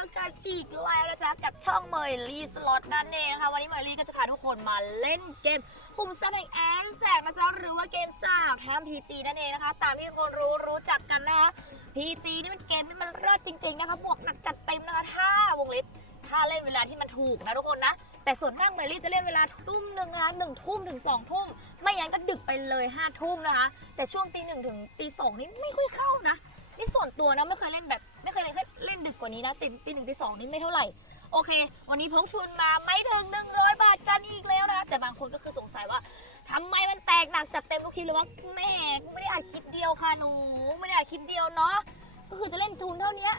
อกันอีกแล้วนะจ๊ะกับช่องเมยลี่สล็อตนั่นเองนะคะวันนี้เมยลี่ก็จะพาทุกคนมาเล่นเกมปุ่มซันแห่งแอนแสกนะจ๊ะหรือว่าเกมสาวแทมพีจีนั่นเองนะคะตามที่ทุกคนรู้รู้จักกันนะคะพีจีนี่เป็นเกมที่มันเลิศจริงๆนะคะบวกหนักจัดเต็มนะคะถ้าวงเล็บถ้าเล่นเวลาที่มันถูกนะทุกคนนะ แต่ส่วนมากเมยลี่จะเล่นเวลาทุ่มหนึ่งนะคะหนึ่งทุ่มถึงสองทุ่มไม่งั้นก็ดึกไปเลยห้าทุ่มนะคะ แต่ช่วงตีหนึ่งถึงตีสองนี่ไม่ค่อยเข้านะ นี่ส่วนตัวนะไม่เคยเล่นแบบ ไม่เคยเล่นเล่นดึกกว่านี้นะตีตีหนึ่งตีสองนี่ไม่เท่าไหร่ โอเค วันนี้พกทุนมาไม่ถึงหนึ่งร้อยบาทกันอีกแล้วนะ แต่บางคนก็คือสงสัยว่าทำไมมันแตกหนักจัดเต็มทุกทีเลยว่าแม่กูไม่ได้อัดคลิปเดียวค่ะหนูไม่ได้อัดคลิปเดียวเนาะก็คือจะเล่นทุนเท่านี้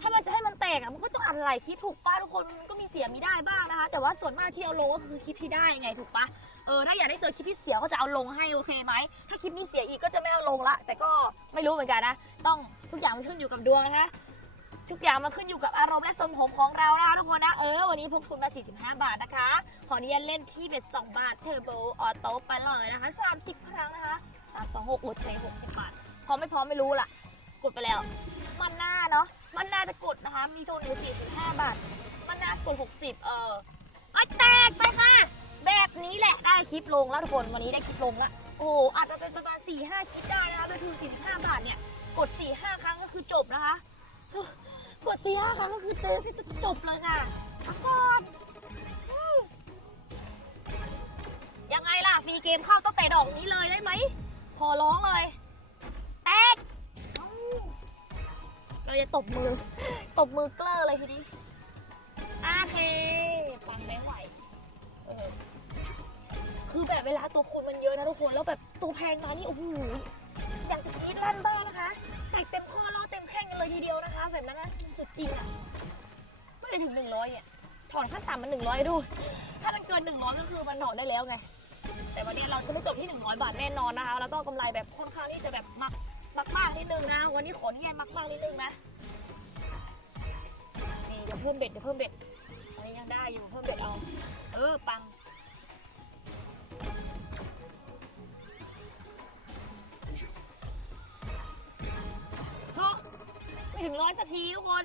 ถ้ามันจะให้มันแตกอะมันก็ต้องอัดหลายคลิปถูกป้าทุกคนมันก็มีเสียมีได้บ้างนะคะ แต่ว่าส่วนมากที่เอาลงก็คือคลิปที่ได้ไงถูกปะ เออถ้าอยากได้เจอคลิปที่เสียก็จะเอาลงให้โอเคไหมถ้าคลิปนี้เสียอีกก็จะไม่เอาลงละ แต่ก็ไม่รู้เหมือนกันนะ ต้องทุกอย่างมันขึ้นอยู่กับดวงนะคะทุกอย่างมันขึ้นอยู่กับอารมณ์และสมผมของเรานะคะทุกคนนะเออวันนี้พกทุนมา 45 บาทนะคะ ขออนุญาตเล่นที่เบ็ด2บาทเทอร์โบออโต้ไปเลยนะคะ 30 ครั้งนะคะ3 2 6อุดเท60 บาทพร้อมไม่พร้อมไม่รู้ล่ะ กดไปแล้ว มันหน้าเนาะมันหน้าจะกดนะคะ มีตัวหนึ่ง45 บาท มันหน้ากด 60 เออไอแตกไปค่ะ แบบนี้แหละได้คลิปลงแล้วทุกคนวันนี้ได้คลิปลงละโอ้โหอาจจะเป็นประมาณ4 5คลิปได้นะคะโดยทุน45บาทเนี่ยกด4 5ครั้งก็คือจบนะคะกด4 5ครั้งก็คือเจอจบเลยค่ะก่อนยังไงล่ะฟรีเกมเข้าตั้งแต่ดอกนี้เลยได้ไหมพอร้องเลยแตกเอ้าเราจะตบมือ ตบมือเกลอเลยทีนี้ เวลาตัวคูณมันเยอะนะทุกคนแล้วแบบตัวแพงมานี่โอ้โหอยากจะกรีดลั่นบ้างนะคะแตกเต็มข้อล้อเต็มแข้งกันเลยทีเดียวนะคะแบบนั้นนะสุดจริงอะไม่ได้ถึงหนึ่งร้อยเนี่ยถอนขั้นต่ำมันหนึ่งร้อยดู ถ้ามันเกินหนึ่งร้อยก็คือมันถอนได้แล้วไงแต่วันนี้เราจะไม่จบที่หนึ่งร้อยบาทแน่นอนนะคะแล้วก็กำไรแบบค่อนข้างที่จะแบบมักมักมากนิดนึงนะวันนี้ขออนุญาตมักมากนิดนึงนะนี่เดี๋ยวเพิ่มเบ็ดเดี๋ยวเพิ่มเบ็ดอันนี้ยังได้อยู่เพิ่มเบ็ดเอา เออปัง เพราะไม่ถึงร้อยสักทีทุกคน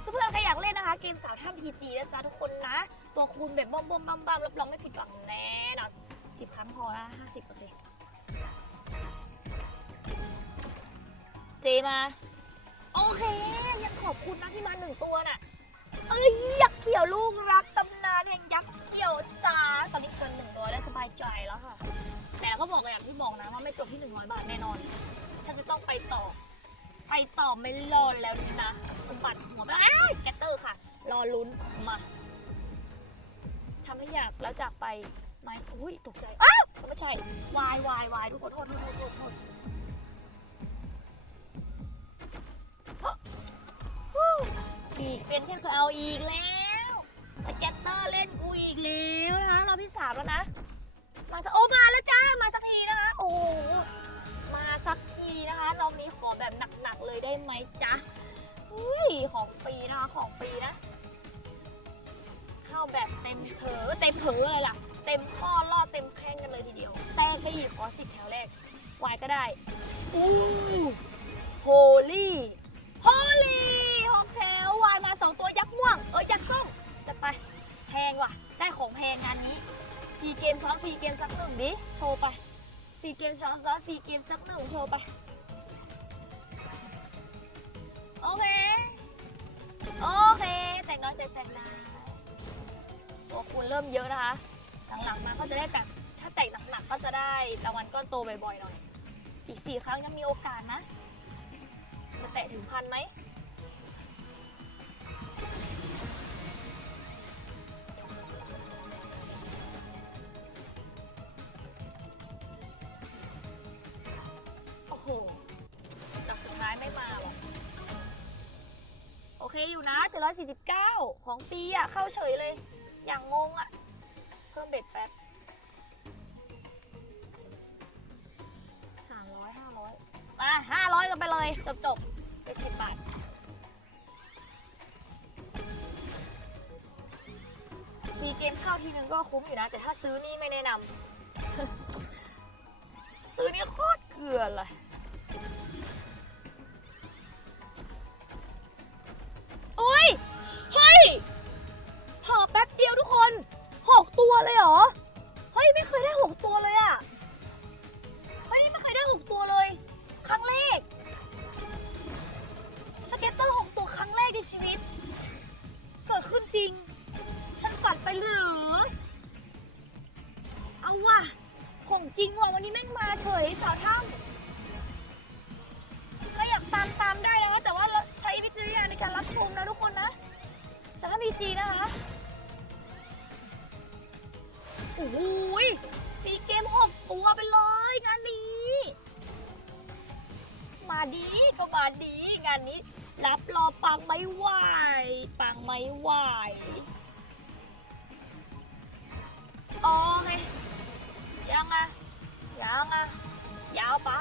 เพื่อนๆใครอยากเล่นนะคะ เกมสาวถ้ำพีจีนะจ๊ะทุกคนนะ ตัวคูณแบบบ้อมบ้อมบ้มบ้มรับรองไม่ผิดหวังแน่นอนสิบครั้งพอละห้าสิบโอเคเจมา โอเค ยังขอบคุณนะที่มาหนึ่งตัวน่ะ เอ้ยอยักเขี่ยวลูกรักตำ นานแห่งยักษ์เขียวจ้าตอนนี้เกินหนึ่งตัวได้สบายใจแล้วค่ะ แต่ก็บอกไปอย่างที่บอกนะว่าไม่จบที่หนึ่งร้อยบาทแน่นอนฉันจะต้องไปต่อ ไปต่อไม่รอแล้วนะสมบัติหัวไปอ้าวแกตเตอร์ค่ะ รอลุ้นมาทำให้อยากแล้วจากไปไม่อุ้ยตกใจ อ้าวไม่ใช่วายวายวายทุกคนโทษโทษโทษโทษทษฮู้อีกเป็นเช่นเคยเอาอีกแล้ว สแกตเตอร์เล่นกูอีกแล้วนะเราพี่สามแล้วนะ มาสักโอ้มาแล้วจ้ามาสักทีนะคะ โอ้มาสักทีนะคะรอบนี้ขอแบบหนักๆเลยได้ไหมจ๊ะอุ้ยของฟรีนะคะของฟรีนะเข้าแบบเต็มเถอเต็มเถอเลยล่ะ เต็มข้อรอเต็มแข้งกันเลยทีเดียว แต้มไปอีกขอสิบแถวแรกวายก็ได้อู้โฮลี่โฮลี่หกแถววายมาสองตัวยักษ์ม่วง เอ้ยยักษ์ส้ม งว่ะ ได้ของแพงงานนี้สี่เกมซ้อนสี่เกมสักหนึ่งดิโทรไปสี่เกมซ้อนซ้อนสี่เกมสักหนึ่งโทรไป โอเค โอเค แต่งน้อยแต่แต่งนานตัวคูณเริ่มเยอะนะคะ หลังๆมาก็จะได้แบบถ้าแตกหนักๆก็จะได้รางวัลก้อนโตบ่อยๆหน่อย อีกสี่ครั้งยังมีโอกาสนะ จะแตะถึงพันไหม อเคอยู่นะ 749 ของปีอะ เข้าเฉยเลย อย่างงงอะ เพิ่มเบ็ดแป๊บสามร้อยห้าร้อยมาห้าร้อยกันไปเลย จบจบเป็นสิบบาทมีเกมเข้าทีนึงก็คุ้มอยู่นะ แต่ถ้าซื้อนี่ไม่แนะนำซื้อนี่โคตรเกลือเลย ดีก็มาดีงานนี้ รับรอปังไม่ไหวปังไม่ไหวโอเคยังอะยังอะยาวปะ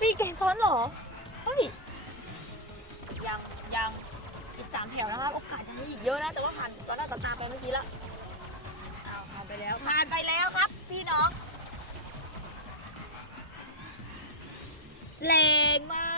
มีเกมซ้อนเหรอเฮ้ยยังยังอีกสามแถวนะคะโอกาสยังมีอีกเยอะนะแต่ว่าผ่านตอนน้าต่อตาไปเมื่อกี้ละอ้าวผ่านไปแล้วผ่านไปแล้วครับ พี่น้อง แรงมา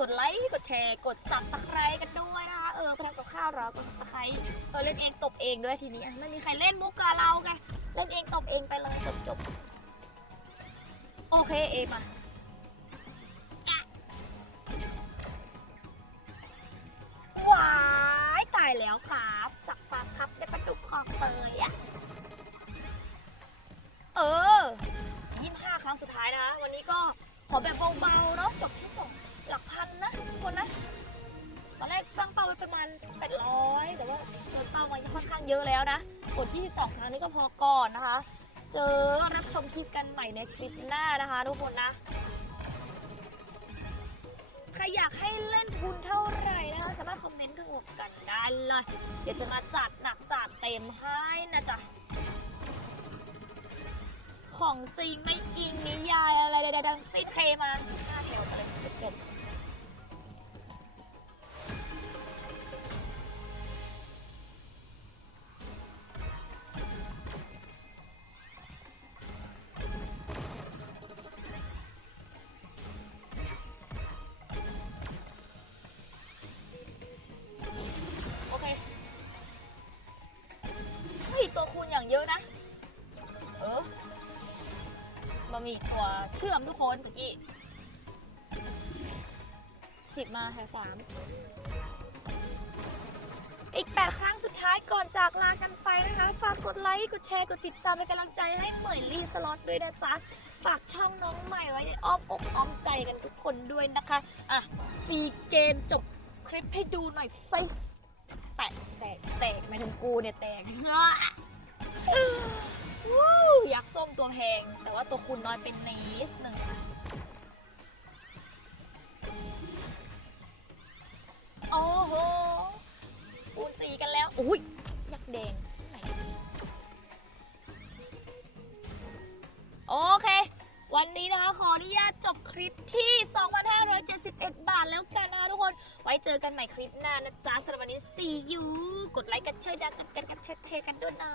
กดไลค์กดแชร์กดซับสไครต์กันด้วยนะคะเออพนักกับข้าวเรากดซับสไครต์เออเล่นเองตบเองด้วยทีนี้อะไม่มีใครเล่นมุกกับเราไงเล่นเองตบเองไปเลยจบจบโอเคเอมาว้ายตายแล้วครับสักปากครับได้ประจุคอกเตยอะเออยี่ห้าครั้งสุดท้ายนะคะวันนี้ก็ขอแบบเบาๆเนาะจบที่สอง หลักพันนะทุกคนนะตอนแรกตั้งเป้าไว้ประมาณ800แต่ว่าเกินเป้ามาค่อนข้างเยอะแล้วนะกด22ครั้งนี้ก็พอก่อนนะคะ เจอรับชมคลิปกันใหม่ในคลิปหน้านะคะ ทุกคนนะใครอยากให้เล่นทุนเท่าไหร่นะคะ สามารถคอมเมนต์ข้างบนกันได้เลย เดี๋ยวจะมาจัดหนักจัดเต็มให้นะจ๊ะ ของจริงไม่อิงนิยายอะไรใดๆทั้งสิ้นเทมาหน้าเทวไปเลยจบ มีตัวเชื่อมทุกคนเมื่อกี้สิบมาแถวสามอีกแปดครั้งสุดท้ายก่อนจากลากันไปนะคะ ฝากกดไลค์ กดแชร์ กดติดตามเป็นกำลังใจให้เหมยลี่สล็อตด้วยนะจ๊ะ ฝากช่องน้องใหม่ไว้ในอ้อมอกอ้อมใจกันทุกคนด้วยนะคะ อะมีเกมจบคลิปให้ดูหน่อยสิแตกแตกแตกหมายถึงกูเนี่ยแตก วู้ยักษ์ส้มตัวแพง แต่ว่าตัวคุณน้อยเป็นนิดหนึ่งโอ้โหคูณสีกันแล้วอุ้ยยักษ์แดงไหนโอเค วันนี้นะคะขออนุญาตจบคลิปที่ 2,571 บาทแล้วกันนะคะทุกคน ไว้เจอกันใหม่คลิปหน้านะจ๊ะสำหรับวันนี้ see you กดไลค์กันช่วยดังกันกันกันแชร์กันด้วยนะ